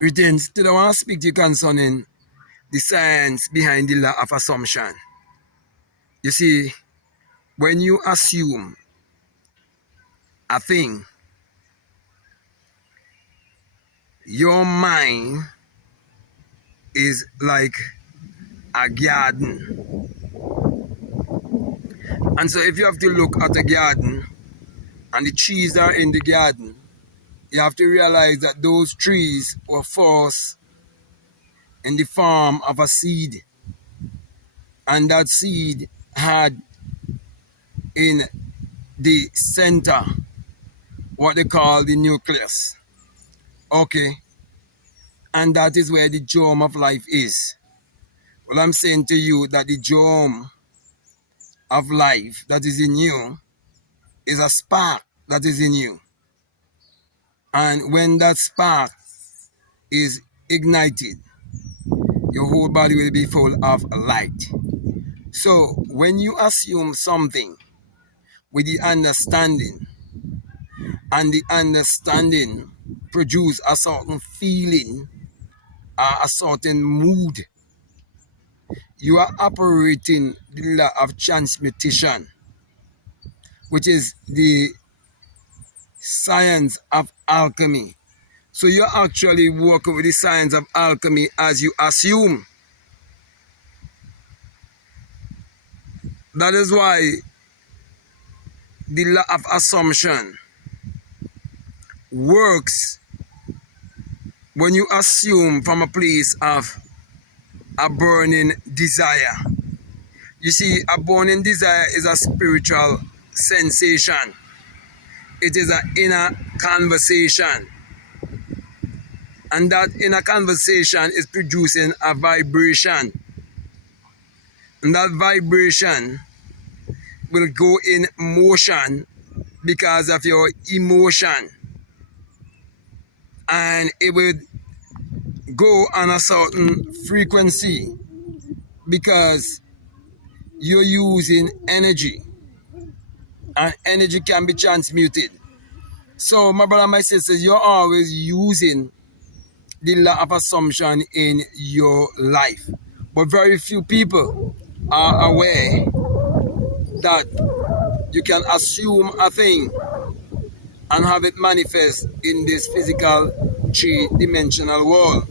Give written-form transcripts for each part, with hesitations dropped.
Greetings. Today I want to speak to you concerning the science behind the law of assumption. You see, when you assume a thing, your mind is like a garden. And so if you have to look at a garden and the trees are in the garden, you have to realize that those trees were forced in the form of a seed. And that seed had in the center what they call the nucleus. Okay. And that is where the germ of life is. Well, I'm saying to you that the germ of life that is in you is a spark that is in you. And when that spark is ignited, your whole body will be full of light. So when you assume something with the understanding, and the understanding produce a certain feeling or a certain mood, you are operating the law of transmutation, which is the science of alchemy. So you're actually working with the science of alchemy as you assume. That is why the law of assumption works when you assume from a place of a burning desire. You see, a burning desire is a spiritual sensation. It is an inner conversation. And that inner conversation is producing a vibration. And that vibration will go in motion because of your emotion. And it will go on a certain frequency because you're using energy. And energy can be transmuted. So, my brother and my sisters, you're always using the law of assumption in your life. But very few people are aware that you can assume a thing and have it manifest in this physical three-dimensional world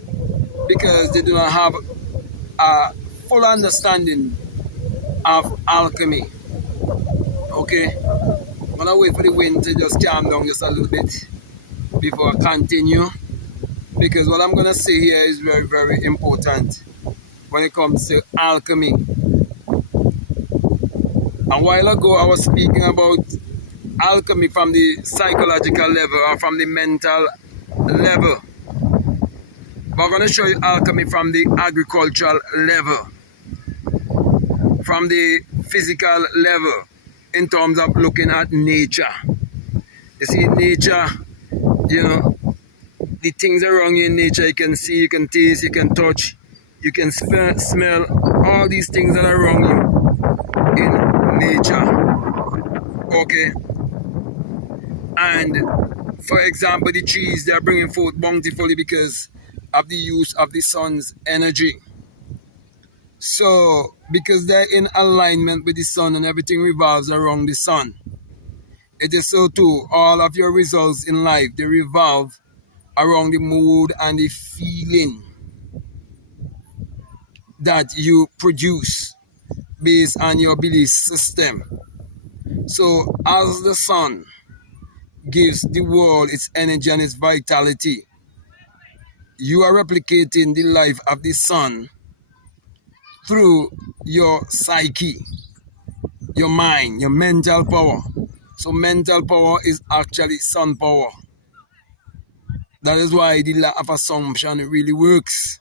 because they do not have a full understanding of alchemy. Okay? I'm gonna wait for the wind to just calm down just a little bit before I continue, because what I'm gonna say here is very, very important when it comes to alchemy. A while ago I was speaking about alchemy from the psychological level or from the mental level. But I'm gonna show you alchemy from the agricultural level, from the physical level, in terms of looking at nature. You see, nature, you know, the things around you in nature, you can see, you can taste, you can touch, you can smell all these things that are around you in nature. Okay? And for example, the trees, they are bringing forth bountifully because of the use of the sun's energy. So, because they're in alignment with the sun and everything revolves around the sun, it is so too, all of your results in life, they revolve around the mood and the feeling that you produce based on your belief system. So as the sun gives the world its energy and its vitality, you are replicating the life of the sun through your psyche, your mind, your mental power. So mental power is actually sun power. That is why the law of assumption really works.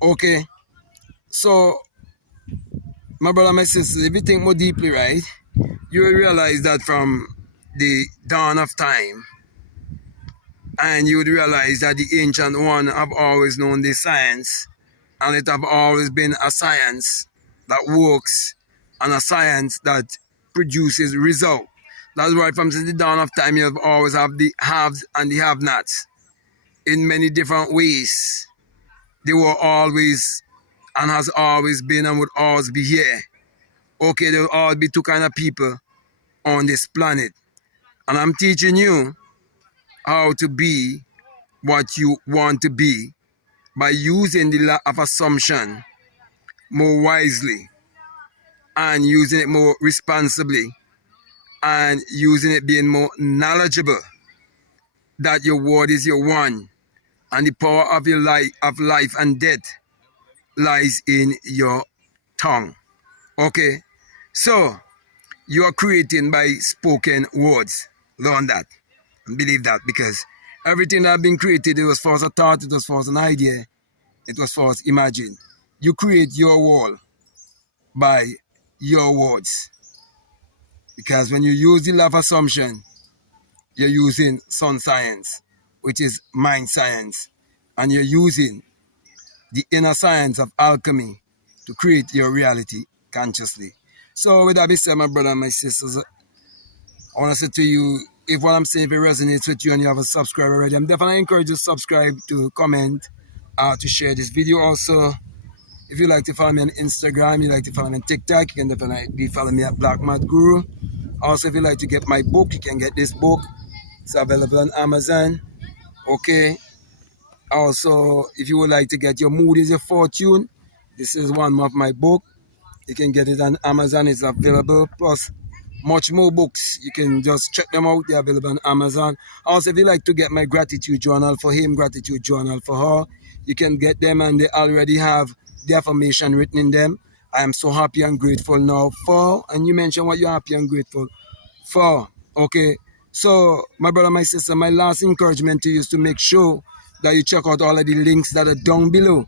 Okay? So, my brother, my sisters, if you think more deeply, right, you will realize that from the dawn of time, and you would realize that the ancient one have always known this science, and it have always been a science that works and a science that produces result. That's why from since the dawn of time you have always have the haves and the have-nots. in many different ways. They were always and has always been and would always be here. Okay, there will always be two kind of people on this planet. And I'm teaching you how to be what you want to be by using the law of assumption more wisely and using it more responsibly and using it being more knowledgeable that your word is your one and the power of your life and death lies in your tongue. Okay, so you are creating by spoken words. Learn that and believe that, because everything that has been created, it was first a thought, it was first an idea, it was first imagined. You create your world by your words, because when you use the law of assumption, you're using sun science, which is mind science, and you're using the inner science of alchemy to create your reality consciously. So with that being said, my brother and my sisters, I want to say to you, if what I'm saying, if it resonates with you and you haven't subscribed already, I'm definitely encourage you to subscribe, to comment, to share this video. Also, if you like to follow me on Instagram, you like to follow me on TikTok, you can definitely follow me at Black Math Guru. Also, if you like to get my book, you can get this book. It's available on Amazon. Okay. Also, if you would like to get Your Mood is Your Fortune, this is one of my book. You can get it on Amazon. It's available. Plus, much more books. You can just check them out. They're available on Amazon. Also, if you like to get my gratitude journal for him, gratitude journal for her, you can get them, and they already have the affirmation written in them. I am so happy and grateful now for, and you mentioned what you're happy and grateful for. Okay. So, my brother, my sister, my last encouragement to you is to make sure that you check out all of the links that are down below,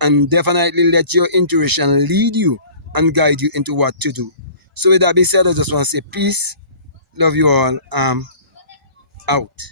and definitely let your intuition lead you and guide you into what to do. So with that being said, I just want to say peace, love you all, out.